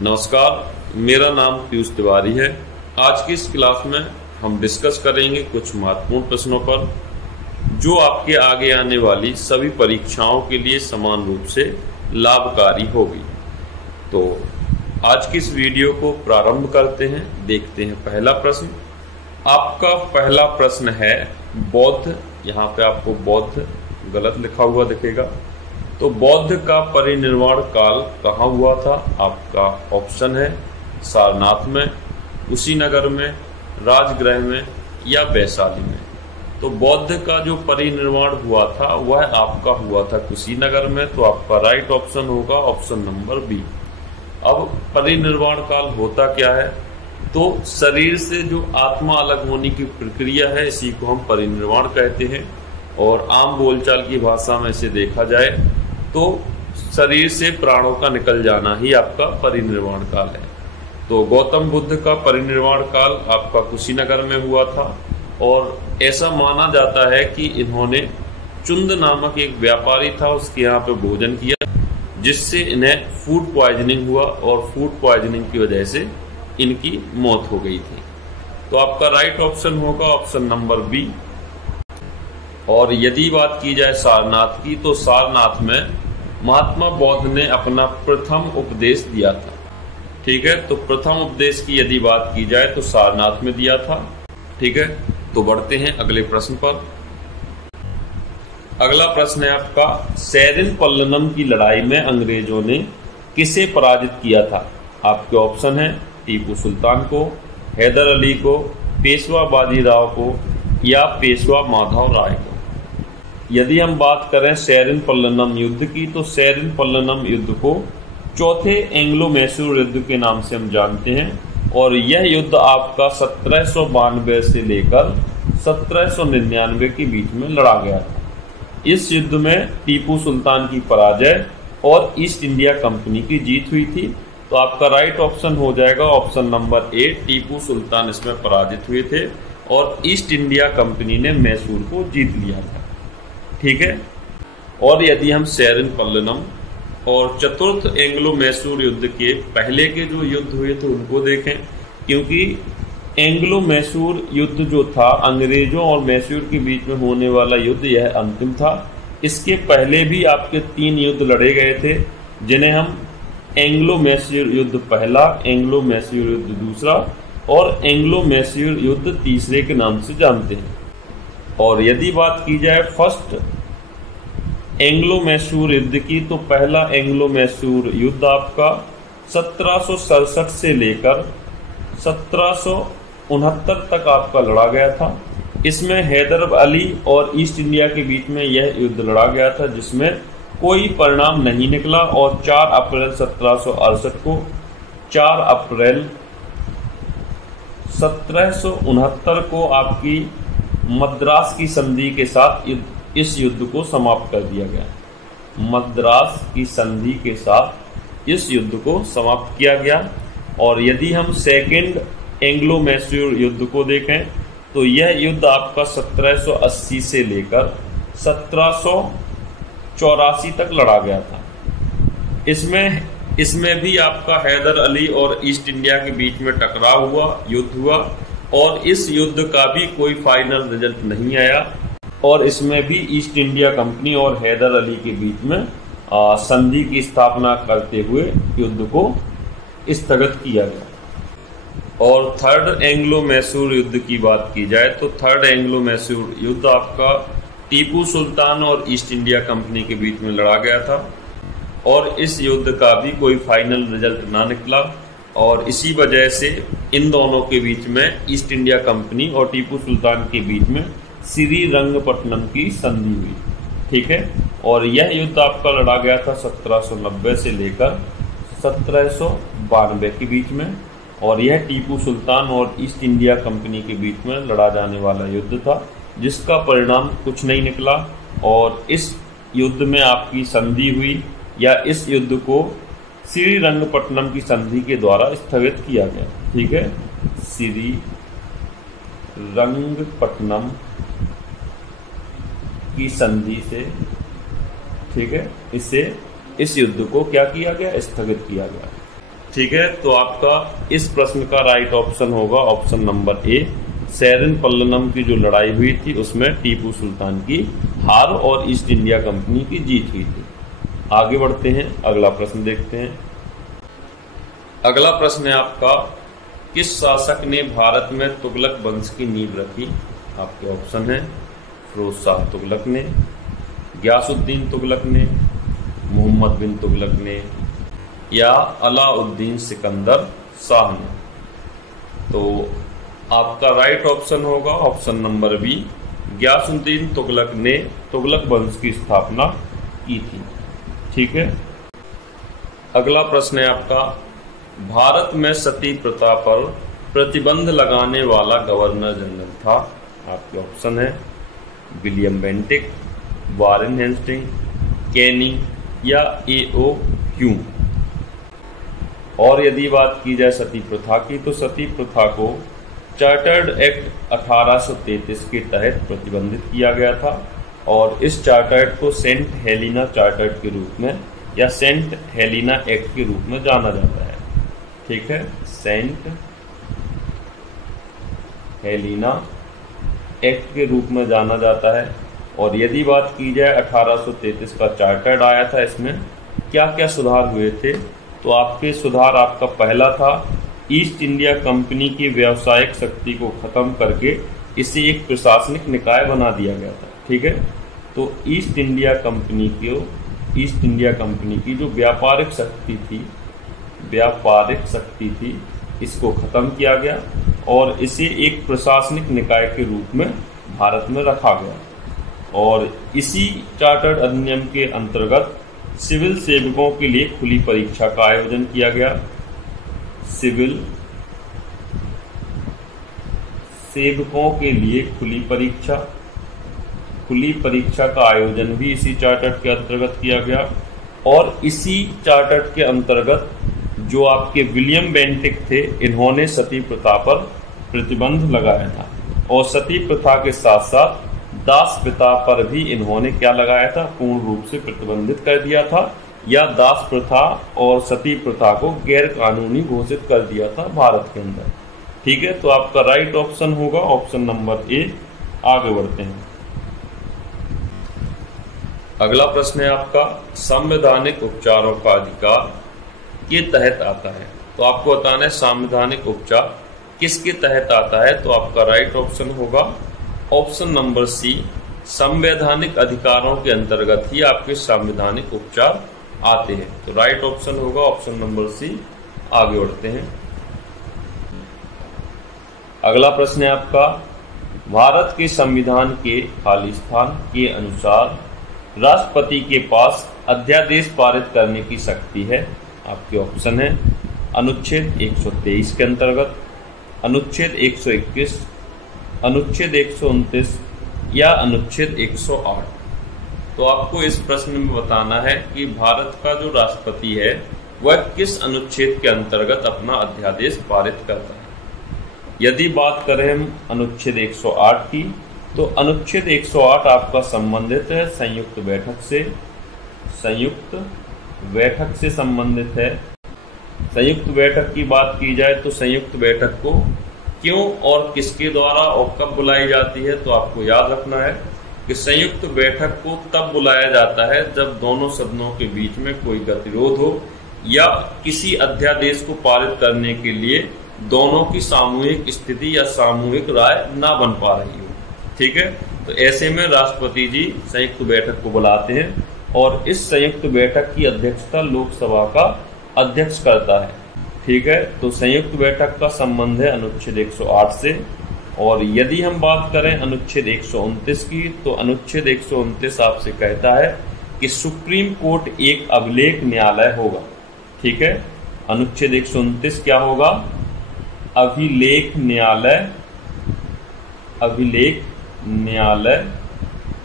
नमस्कार, मेरा नाम पीयूष तिवारी है। आज की इस क्लास में हम डिस्कस करेंगे कुछ महत्वपूर्ण प्रश्नों पर जो आपके आगे आने वाली सभी परीक्षाओं के लिए समान रूप से लाभकारी होगी। तो आज की इस वीडियो को प्रारंभ करते हैं। देखते हैं पहला प्रश्न। आपका पहला प्रश्न है बौद्ध। यहाँ पे आपको बौद्ध गलत लिखा हुआ दिखेगा। तो बौद्ध का परिनिर्वाण काल कहाँ हुआ था? आपका ऑप्शन है सारनाथ में, कुशीनगर में, राजगृह में या वैशाली में। तो बौद्ध का जो परिनिर्वाण हुआ था वह आपका हुआ था कुशीनगर में। तो आपका राइट ऑप्शन होगा ऑप्शन नंबर बी। अब परिनिर्वाण काल होता क्या है? तो शरीर से जो आत्मा अलग होने की प्रक्रिया है इसी को हम परिनिर्वाण कहते हैं। और आम बोलचाल की भाषा में इसे देखा जाए तो शरीर से प्राणों का निकल जाना ही आपका परिनिर्वाण काल है। तो गौतम बुद्ध का परिनिर्वाण काल आपका कुशीनगर में हुआ था और ऐसा माना जाता है कि इन्होंने चुंद नामक एक व्यापारी था उसके यहाँ पे भोजन किया जिससे इन्हें फूड पॉइजनिंग हुआ और फूड पॉइजनिंग की वजह से इनकी मौत हो गई थी। तो आपका राइट ऑप्शन होगा ऑप्शन नंबर बी। और यदि बात की जाए सारनाथ की तो सारनाथ में महात्मा बौद्ध ने अपना प्रथम उपदेश दिया था। ठीक है, तो प्रथम उपदेश की यदि बात की जाए तो सारनाथ में दिया था। ठीक है, तो बढ़ते हैं अगले प्रश्न पर। अगला प्रश्न है आपका सेरिन-पल्लनम की लड़ाई में अंग्रेजों ने किसे पराजित किया था? आपके ऑप्शन है टीपू सुल्तान को, हैदर अली को, पेशवा बाजीराव को या पेशवा माधव राय को। यदि हम बात करें सेरिन-पल्लनम युद्ध की तो सेरिन-पल्लनम युद्ध को चौथे एंग्लो मैसूर युद्ध के नाम से हम जानते हैं और यह युद्ध आपका 1792 से लेकर 1799 के बीच में लड़ा गया था। इस युद्ध में टीपू सुल्तान की पराजय और ईस्ट इंडिया कंपनी की जीत हुई थी। तो आपका राइट ऑप्शन हो जाएगा option number A. Tipu Sultan इसमें पराजित हुए थे और ईस्ट इंडिया कंपनी ने मैसूर को जीत लिया था। ठीक है, और यदि हम सेरिन-पल्लनम और चतुर्थ एंग्लो मैसूर युद्ध के पहले के जो युद्ध हुए थे उनको देखें, क्योंकि एंग्लो मैसूर युद्ध जो था अंग्रेजों और मैसूर के बीच में होने वाला युद्ध यह अंतिम था। इसके पहले भी आपके 3 युद्ध लड़े गए थे जिन्हें हम एंग्लो मैसूर युद्ध पहला, एंग्लो मैसूर युद्ध दूसरा और एंग्लो मैसूर युद्ध तीसरे के नाम से जानते हैं। और यदि बात की जाए फर्स्ट एंग्लो मैसूर युद्ध की तो पहला एंग्लो मैसूर युद्ध आपका 1767 से लेकर 1769 तक आपका लड़ा गया था। इसमें हैदर अली और ईस्ट इंडिया के बीच में यह युद्ध लड़ा गया था जिसमें कोई परिणाम नहीं निकला और 4 अप्रैल 1768 को 4 अप्रैल 1769 को आपकी मद्रास की संधि के साथ इस युद्ध को समाप्त कर दिया गया। मद्रास की संधि के साथ इस युद्ध को समाप्त किया गया। और यदि हम सेकेंड एंग्लो मैसूर युद्ध को देखें तो यह युद्ध आपका 1780 से लेकर 1784 तक लड़ा गया था। इसमें भी आपका हैदर अली और ईस्ट इंडिया के बीच में टकराव हुआ, युद्ध हुआ और इस युद्ध का भी कोई फाइनल रिजल्ट नहीं आया और इसमें भी ईस्ट इंडिया कंपनी और हैदर अली के बीच में संधि की स्थापना करते हुए युद्ध को स्थगित किया गया। और थर्ड एंग्लो मैसूर युद्ध की बात की जाए तो थर्ड एंग्लो मैसूर युद्ध आपका टीपू सुल्तान और ईस्ट इंडिया कंपनी के बीच में लड़ा गया था और इस युद्ध का भी कोई फाइनल रिजल्ट ना निकला और इसी वजह से इन दोनों के बीच में ईस्ट इंडिया कंपनी और टीपू सुल्तान के बीच में श्रीरंगपट्टनम की संधि हुई। ठीक है, और यह युद्ध आपका लड़ा गया था 1790 से लेकर 1792 के बीच में और यह टीपू सुल्तान और ईस्ट इंडिया कंपनी के बीच में लड़ा जाने वाला युद्ध था जिसका परिणाम कुछ नहीं निकला और इस युद्ध में आपकी संधि हुई या इस युद्ध को श्रीरंगपट्टनम की संधि के द्वारा स्थगित किया गया। ठीक है, श्रीरंगपट्टनम की संधि से, ठीक है, इससे इस युद्ध को क्या किया गया? स्थगित किया गया। ठीक है, तो आपका इस प्रश्न का राइट ऑप्शन होगा ऑप्शन नंबर ए। सेरिन पल्लनम की जो लड़ाई हुई थी उसमें टीपू सुल्तान की हार और ईस्ट इंडिया कंपनी की जीत हुई थी। आगे बढ़ते हैं, अगला प्रश्न देखते हैं। अगला प्रश्न है आपका, किस शासक ने भारत में तुगलक वंश की नींव रखी? आपके ऑप्शन है फिरोज शाह तुगलक ने, गयासुद्दीन तुगलक ने, मोहम्मद बिन तुगलक ने या अलाउद्दीन सिकंदर शाह ने। तो आपका राइट ऑप्शन होगा option number B, Ghiyasuddin Tughlaq ने तुगलक वंश की स्थापना की थी। ठीक है, अगला प्रश्न है आपका, भारत में सती प्रथा पर प्रतिबंध लगाने वाला गवर्नर जनरल था? आपके ऑप्शन है William Bentinck, Warren Hastings, Canning या एओ क्यू। और यदि बात की जाए सती प्रथा की, तो सती प्रथा को चार्टर्ड एक्ट 1833 के तहत प्रतिबंधित किया गया था और इस चार्टर्ड को सेंट हेलिना चार्टर्ड के रूप में या सेंट हेलिना एक्ट के रूप में जाना जाता है। ठीक है, सेंट हेलिना एक्ट के रूप में जाना जाता है। और यदि बात की जाए 1833 का चार्टर्ड आया था, इसमें क्या क्या सुधार हुए थे? तो आपके सुधार, आपका पहला था ईस्ट इंडिया कंपनी की व्यावसायिक शक्ति को खत्म करके इसे एक प्रशासनिक निकाय बना दिया गया था। ठीक है, तो ईस्ट इंडिया कंपनी की जो व्यापारिक शक्ति थी इसको खत्म किया गया और इसे एक प्रशासनिक निकाय के रूप में भारत में रखा गया। और इसी चार्टर्ड अधिनियम के अंतर्गत सिविल सेवकों के लिए खुली परीक्षा का आयोजन किया गया। सिविल सेवकों के लिए खुली परीक्षा का आयोजन भी इसी चार्टर्ड के अंतर्गत किया गया। और इसी चार्टर्ड के अंतर्गत जो आपके विलियम बेंटिक थे, इन्होंने सती प्रथा पर प्रतिबंध लगाया था और सती प्रथा के साथ साथ दास प्रथा पर भी इन्होंने क्या लगाया था? पूर्ण रूप से प्रतिबंधित कर दिया था या दास प्रथा और सती प्रथा को गैर कानूनी घोषित कर दिया था भारत के अंदर। ठीक है, तो आपका राइट ऑप्शन होगा ऑप्शन नंबर ए। आगे बढ़ते हैं, अगला प्रश्न है आपका, संवैधानिक उपचारों का अधिकार के तहत आता है? तो आपको बताना है संवैधानिक उपचार किसके तहत आता है? तो आपका राइट ऑप्शन होगा ऑप्शन नंबर सी, संवैधानिक अधिकारों के अंतर्गत ही आपके संवैधानिक उपचार आते हैं। तो राइट ऑप्शन होगा ऑप्शन नंबर सी। आगे बढ़ते हैं, अगला प्रश्न है आपका, भारत के संविधान के खालिस्तान के अनुसार राष्ट्रपति के पास अध्यादेश पारित करने की शक्ति है? आपके ऑप्शन है अनुच्छेद 123 के अंतर्गत, अनुच्छेद 121, अनुच्छेद 129 या अनुच्छेद 108। तो आपको इस प्रश्न में बताना है कि भारत का जो राष्ट्रपति है वह किस अनुच्छेद के अंतर्गत अपना अध्यादेश पारित करता है। यदि बात करें हम अनुच्छेद 108 की, तो अनुच्छेद 108 आपका संबंधित है संयुक्त बैठक से संबंधित है। संयुक्त बैठक की बात की जाए तो संयुक्त बैठक को क्यों और किसके द्वारा और कब बुलाई जाती है? तो आपको याद रखना है कि संयुक्त बैठक को तब बुलाया जाता है जब दोनों सदनों के बीच में कोई गतिरोध हो या किसी अध्यादेश को पारित करने के लिए दोनों की सामूहिक स्थिति या सामूहिक राय ना बन पा रही हो। ठीक है, तो ऐसे में राष्ट्रपति जी संयुक्त बैठक को बुलाते हैं और इस संयुक्त बैठक की अध्यक्षता लोकसभा का अध्यक्ष करता है। ठीक है, तो संयुक्त बैठक का संबंध है अनुच्छेद 108 से। और यदि हम बात करें अनुच्छेद 129 की, तो अनुच्छेद 129 आपसे कहता है कि सुप्रीम कोर्ट एक अभिलेख न्यायालय होगा। ठीक है, अनुच्छेद 129 क्या होगा? अभिलेख न्यायालय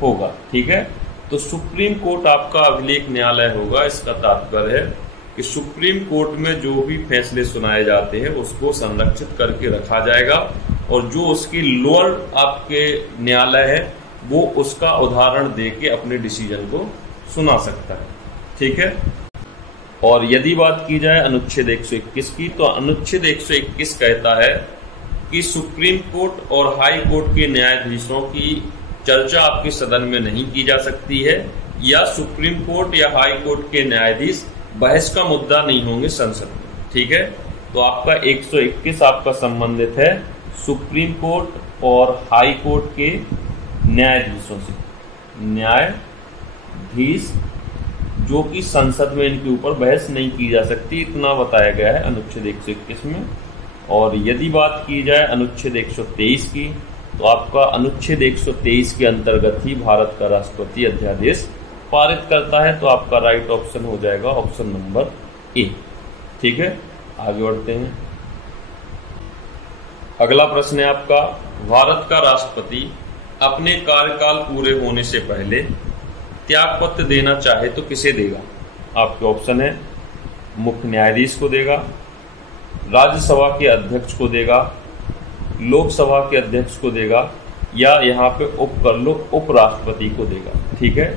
होगा। ठीक है, तो सुप्रीम कोर्ट आपका अभिलेख न्यायालय होगा। इसका तात्पर्य है कि सुप्रीम कोर्ट में जो भी फैसले सुनाए जाते हैं उसको संरक्षित करके रखा जाएगा और जो उसकी लोअर आपके न्यायालय है वो उसका उदाहरण देके अपने डिसीजन को सुना सकता है। ठीक है, और यदि बात की जाए अनुच्छेद 121 की, तो अनुच्छेद 121 कहता है कि सुप्रीम कोर्ट और हाई कोर्ट के न्यायाधीशों की चर्चा आपके सदन में नहीं की जा सकती है, या सुप्रीम कोर्ट या हाई कोर्ट के न्यायाधीश बहस का मुद्दा नहीं होंगे संसद में। ठीक है, तो आपका 121 आपका संबंधित है सुप्रीम कोर्ट और हाई कोर्ट के न्यायाधीशों से, न्यायाधीश जो कि संसद में इनके ऊपर बहस नहीं की जा सकती, इतना बताया गया है अनुच्छेद 121 में। और यदि बात की जाए अनुच्छेद 123 की, तो आपका अनुच्छेद 123 के अंतर्गत ही भारत का राष्ट्रपति अध्यादेश पारित करता है, तो आपका राइट ऑप्शन हो जाएगा ऑप्शन नंबर ए। ठीक है, आगे बढ़ते हैं। अगला प्रश्न है आपका, भारत का राष्ट्रपति अपने कार्यकाल पूरे होने से पहले त्याग पत्र देना चाहे तो किसे देगा? आपके ऑप्शन है मुख्य न्यायाधीश को देगा, राज्यसभा के अध्यक्ष को देगा, लोकसभा के अध्यक्ष को देगा, या यहाँ पे उपराष्ट्रपति को देगा। ठीक है,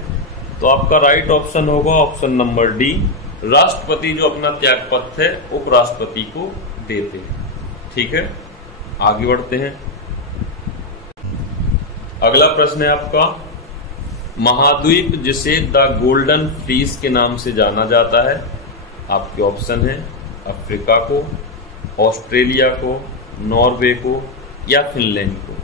तो आपका राइट ऑप्शन होगा ऑप्शन नंबर डी, राष्ट्रपति जो अपना त्याग पत्र है उपराष्ट्रपति को देते हैं। ठीक है, आगे बढ़ते हैं। अगला प्रश्न है आपका, महाद्वीप जिसे द गोल्डन फ्लीस के नाम से जाना जाता है, आपके ऑप्शन है अफ्रीका को, ऑस्ट्रेलिया को, नॉर्वे को, या फिनलैंड को।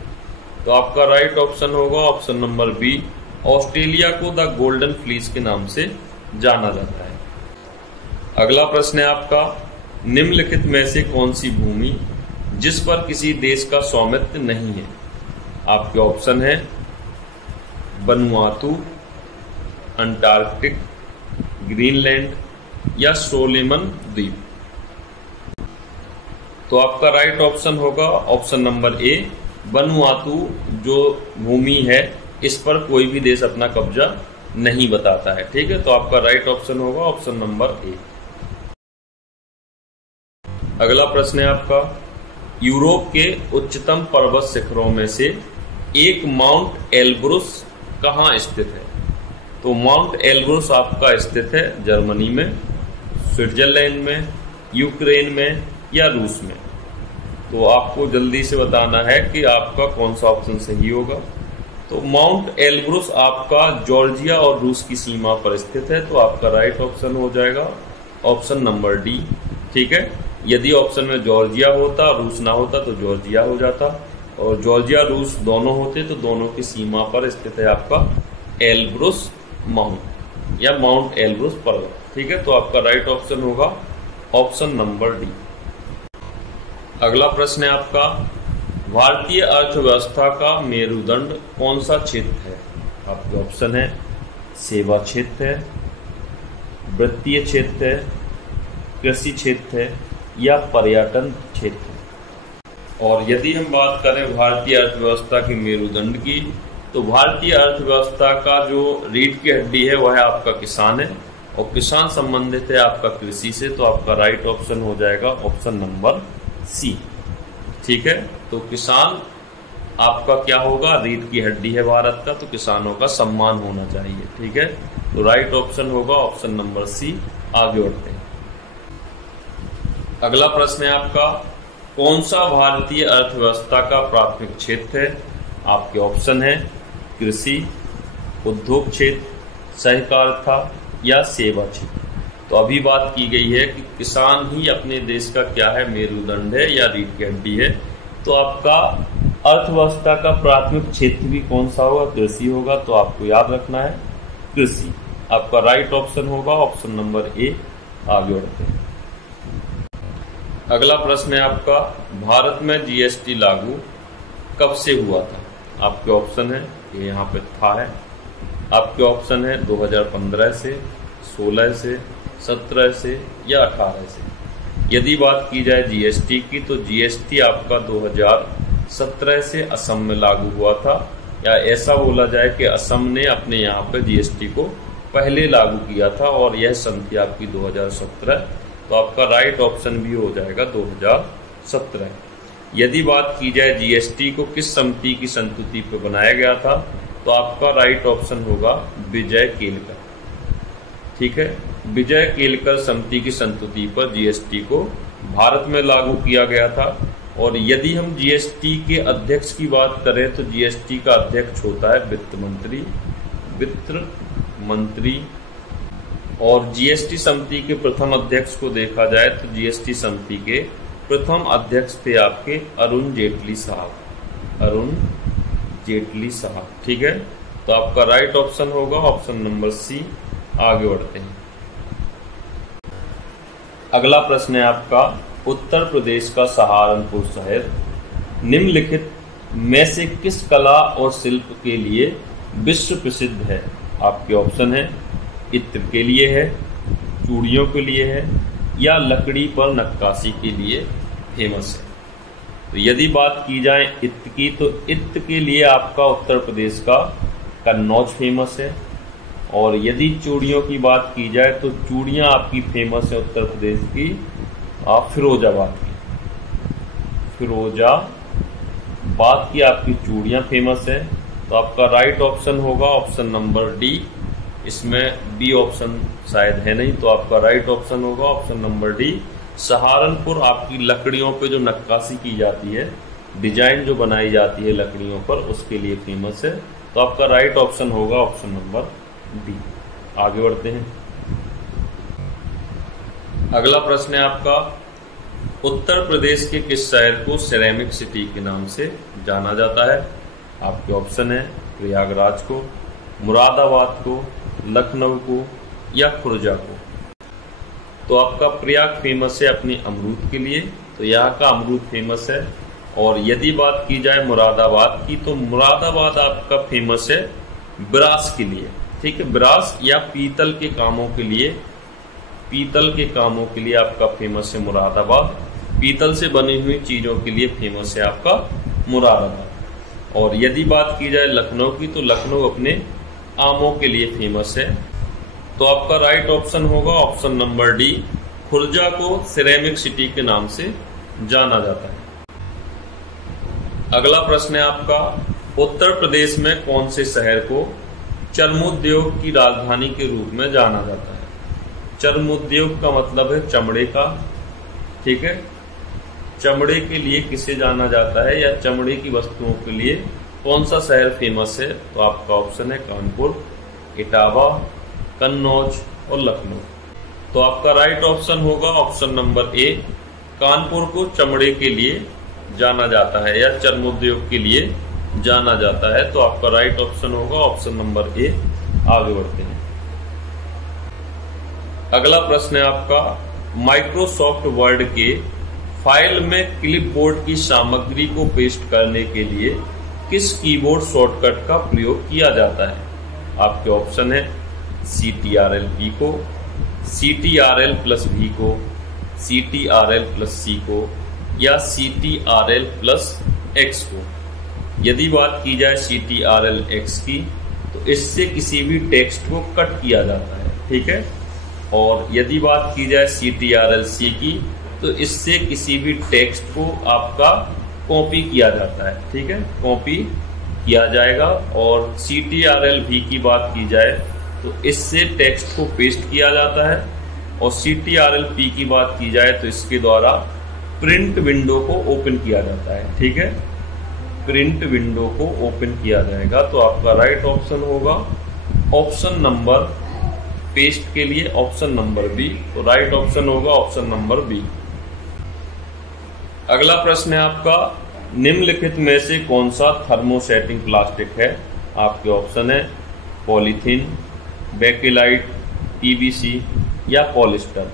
तो आपका राइट ऑप्शन होगा ऑप्शन नंबर बी, ऑस्ट्रेलिया को द गोल्डन फ्लीस के नाम से जाना जाता है। अगला प्रश्न है आपका, निम्नलिखित में से कौन सी भूमि जिस पर किसी देश का स्वामित्व नहीं है? आपके ऑप्शन है वनुआतू, अंटार्कटिक, ग्रीनलैंड, या सोलोमन द्वीप। तो आपका राइट ऑप्शन होगा ऑप्शन नंबर ए, वनुआतू जो भूमि है इस पर कोई भी देश अपना कब्जा नहीं बताता है। ठीक है, तो आपका राइट ऑप्शन होगा ऑप्शन नंबर ए। अगला प्रश्न है आपका, यूरोप के उच्चतम पर्वत शिखरों में से एक माउंट एल्ब्रुस कहाँ स्थित है? तो माउंट एल्ब्रुस आपका स्थित है जर्मनी में, स्विट्जरलैंड में, यूक्रेन में, या रूस में। तो आपको जल्दी से बताना है कि आपका कौन सा ऑप्शन सही होगा। तो माउंट एल्ब्रुस आपका जॉर्जिया और रूस की सीमा पर स्थित है, तो आपका राइट ऑप्शन हो जाएगा ऑप्शन नंबर डी। ठीक है, यदि ऑप्शन में जॉर्जिया होता, रूस ना होता तो जॉर्जिया हो जाता, और जॉर्जिया रूस दोनों होते तो दोनों की सीमा पर स्थित है आपका एल्ब्रुस माउंट या माउंट एल्ब्रुस पर्वत। ठीक है, तो आपका राइट ऑप्शन होगा ऑप्शन नंबर डी। अगला प्रश्न है आपका, भारतीय अर्थव्यवस्था का मेरुदंड कौन सा क्षेत्र है? आपके ऑप्शन है सेवा क्षेत्र है, वित्तीय क्षेत्र है, कृषि क्षेत्र है, या पर्यटन क्षेत्र। और यदि हम बात करें भारतीय अर्थव्यवस्था के मेरुदंड की, तो भारतीय अर्थव्यवस्था का जो रीढ़ की हड्डी है वह है आपका किसान है, और किसान संबंधित है आपका कृषि से, तो आपका राइट ऑप्शन हो जाएगा ऑप्शन नंबर सी। ठीक है, तो किसान आपका क्या होगा, रीढ़ की हड्डी है भारत का, तो किसानों का सम्मान होना चाहिए। ठीक है, तो राइट ऑप्शन होगा ऑप्शन नंबर सी। आगे बढ़ते हैं। अगला प्रश्न है आपका, कौन सा भारतीय अर्थव्यवस्था का प्राथमिक क्षेत्र है? आपके ऑप्शन है कृषि, उद्योग क्षेत्र, सहकारिता, या सेवा क्षेत्र। तो अभी बात की गई है कि किसान ही अपने देश का क्या है, मेरुदंड है या रीढ़ की हड्डी है। तो आपका अर्थव्यवस्था का प्राथमिक क्षेत्र भी कौन सा होगा, कृषि होगा। तो आपको याद रखना है कृषि। आपका राइट ऑप्शन होगा ऑप्शन नंबर ए। आगे बढ़ते हैं। अगला प्रश्न है आपका, भारत में जीएसटी लागू कब से हुआ था? आपके ऑप्शन है, ये यहाँ पे था है, आपके ऑप्शन है 2015 से, 16 से, 17 से, या 18 से। यदि बात की जाए जीएसटी की, तो जीएसटी आपका 2017 से असम में लागू हुआ था, या ऐसा बोला जाए कि असम ने अपने यहाँ पे जीएसटी को पहले लागू किया था, और यह सन थी आपकी 2017। तो आपका राइट ऑप्शन भी हो जाएगा 2017। यदि बात की जाए जीएसटी को किस समिति की संस्तुति पर बनाया गया था, तो आपका राइट ऑप्शन होगा विजय केलकर। ठीक है, विजय केलकर समिति की संस्तुति पर जीएसटी को भारत में लागू किया गया था। और यदि हम जीएसटी के अध्यक्ष की बात करें तो जीएसटी का अध्यक्ष होता है वित्त मंत्री। और जीएसटी समिति के प्रथम अध्यक्ष को देखा जाए तो जीएसटी समिति के प्रथम अध्यक्ष थे आपके अरुण जेटली साहब। ठीक है, तो आपका राइट ऑप्शन होगा ऑप्शन नंबर सी। आगे बढ़ते हैं। अगला प्रश्न है आपका, उत्तर प्रदेश का सहारनपुर शहर निम्नलिखित में से किस कला और शिल्प के लिए विश्व प्रसिद्ध है? आपके ऑप्शन है इत्र के लिए है, चूड़ियों के लिए है, या लकड़ी पर नक्काशी के लिए फेमस है। तो यदि बात की जाए इत्र की, तो इत्र के लिए आपका उत्तर प्रदेश का कन्नौज फेमस है। और यदि चूड़ियों की बात की जाए तो चूड़ियां आपकी फेमस है उत्तर प्रदेश की फिरोजाबाद की आपकी चूड़ियां फेमस है। तो आपका राइट ऑप्शन होगा ऑप्शन नंबर डी। इसमें बी ऑप्शन शायद है नहीं, तो आपका राइट ऑप्शन होगा ऑप्शन नंबर डी। सहारनपुर आपकी लकड़ियों पे जो नक्काशी की जाती है, डिजाइन जो बनाई जाती है लकड़ियों पर, उसके लिए फेमस है। तो आपका राइट ऑप्शन होगा ऑप्शन नंबर बी। आगे बढ़ते हैं। अगला प्रश्न है आपका, उत्तर प्रदेश के किस शहर को सिरेमिक सिटी के नाम से जाना जाता है? आपके ऑप्शन है प्रयागराज को, मुरादाबाद को, लखनऊ को, या खुर्जा को। तो आपका प्रयाग फेमस है अपनी अमरूद के लिए, तो यहाँ का अमरूद फेमस है। और यदि बात की जाए मुरादाबाद की, तो मुरादाबाद आपका फेमस है ब्रास के लिए। ठीक है, ब्रास या पीतल के कामों के लिए आपका फेमस है मुरादाबाद। पीतल से बनी हुई चीजों के लिए फेमस है आपका मुरादाबाद। और यदि बात की जाए लखनऊ की, तो लखनऊ अपने आमों के लिए फेमस है। तो आपका राइट ऑप्शन होगा ऑप्शन नंबर डी। खुर्जा को सिरेमिक सिटी के नाम से जाना जाता है। अगला प्रश्न है आपका, उत्तर प्रदेश में कौन से शहर को चर्मोद्योग की राजधानी के रूप में जाना जाता है? चर्मोद्योग का मतलब है चमड़े का। ठीक है, चमड़े के लिए किसे जाना जाता है, या चमड़े की वस्तुओं के लिए कौन सा शहर फेमस है? तो आपका ऑप्शन है कानपुर, इटावा, कन्नौज और लखनऊ। तो आपका राइट ऑप्शन होगा ऑप्शन नंबर ए। कानपुर को चमड़े के लिए जाना जाता है या चर्मोद्योग के लिए जाना जाता है। तो आपका राइट ऑप्शन होगा ऑप्शन नंबर ए। आगे बढ़ते हैं। अगला प्रश्न है आपका, माइक्रोसॉफ्ट वर्ड के फाइल में क्लिपबोर्ड की सामग्री को पेस्ट करने के लिए किस कीबोर्ड शॉर्टकट का प्रयोग किया जाता है? आपके ऑप्शन है CTRL-P को, CTRL+V को, CTRL+C को, या CTRL+X को। यदि बात की जाए CTRL-X की, तो इससे किसी भी टेक्स्ट को कट किया जाता है। ठीक है, और यदि बात की जाए CTRL-C की, तो इससे किसी भी टेक्स्ट को आपका कॉपी किया जाता है। ठीक है, कॉपी किया जाएगा। और CTRL-V की बात की जाए तो इससे टेक्स्ट को पेस्ट किया जाता है। और CTRL-P की बात की जाए तो इसके द्वारा प्रिंट विंडो को ओपन किया जाता है। ठीक है, प्रिंट विंडो को ओपन किया जाएगा। तो आपका राइट ऑप्शन होगा ऑप्शन नंबर, पेस्ट के लिए ऑप्शन नंबर बी। तो राइट ऑप्शन होगा ऑप्शन नंबर बी। अगला प्रश्न है आपका, निम्नलिखित में से कौन सा थर्मोसेटिंग प्लास्टिक है? आपके ऑप्शन है पॉलीथीन, बेकेलाइट, PVC या पॉलिस्टर।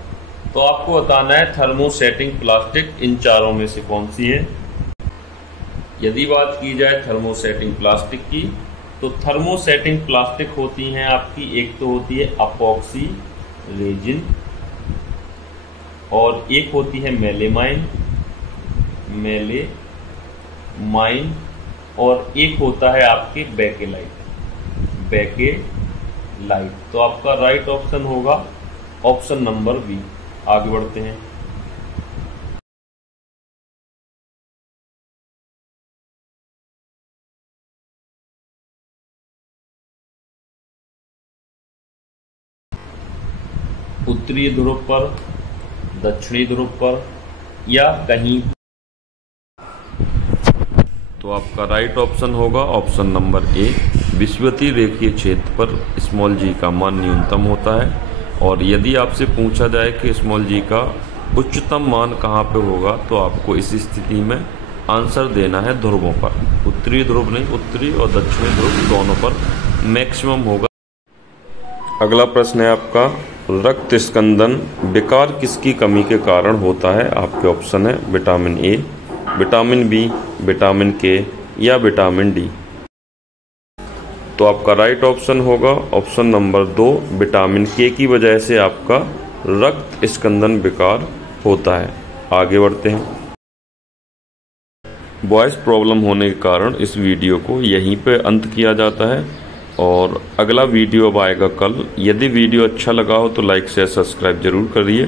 तो आपको बताना है थर्मोसेटिंग प्लास्टिक इन चारों में से कौन सी है। यदि बात की जाए थर्मोसेटिंग प्लास्टिक की, तो थर्मोसेटिंग प्लास्टिक होती हैं आपकी, एक तो होती है अपॉक्सी रेजिन, और एक होती है मेलेमाइन, और एक होता है आपके बेकेलाइट। तो आपका राइट ऑप्शन होगा ऑप्शन नंबर बी। आगे बढ़ते हैं। उत्तरी ध्रुव पर, दक्षिणी ध्रुव पर या कहीं। तो आपका राइट ऑप्शन होगा ऑप्शन नंबर ए, विषुवतीय रेखीय क्षेत्र पर स्मॉल जी का मान न्यूनतम होता है। और यदि आपसे पूछा जाए कि स्मॉल जी का उच्चतम मान कहाँ पे होगा, तो आपको इस स्थिति में आंसर देना है ध्रुवों पर। उत्तरी ध्रुव नहीं, उत्तरी और दक्षिणी ध्रुव दोनों पर मैक्सिमम होगा। अगला प्रश्न है आपका, रक्त स्कंदन विकार किसकी कमी के कारण होता है? आपके ऑप्शन है vitamin A, vitamin B, vitamin K या विटामिन डी। तो आपका राइट ऑप्शन होगा ऑप्शन नंबर 2, विटामिन के की वजह से आपका रक्त स्कंदन विकार होता है। आगे बढ़ते हैं। वॉइस प्रॉब्लम होने के कारण इस वीडियो को यहीं पे अंत किया जाता है और अगला वीडियो अब आएगा कल। यदि वीडियो अच्छा लगा हो तो लाइक शेयर सब्सक्राइब जरूर करिए।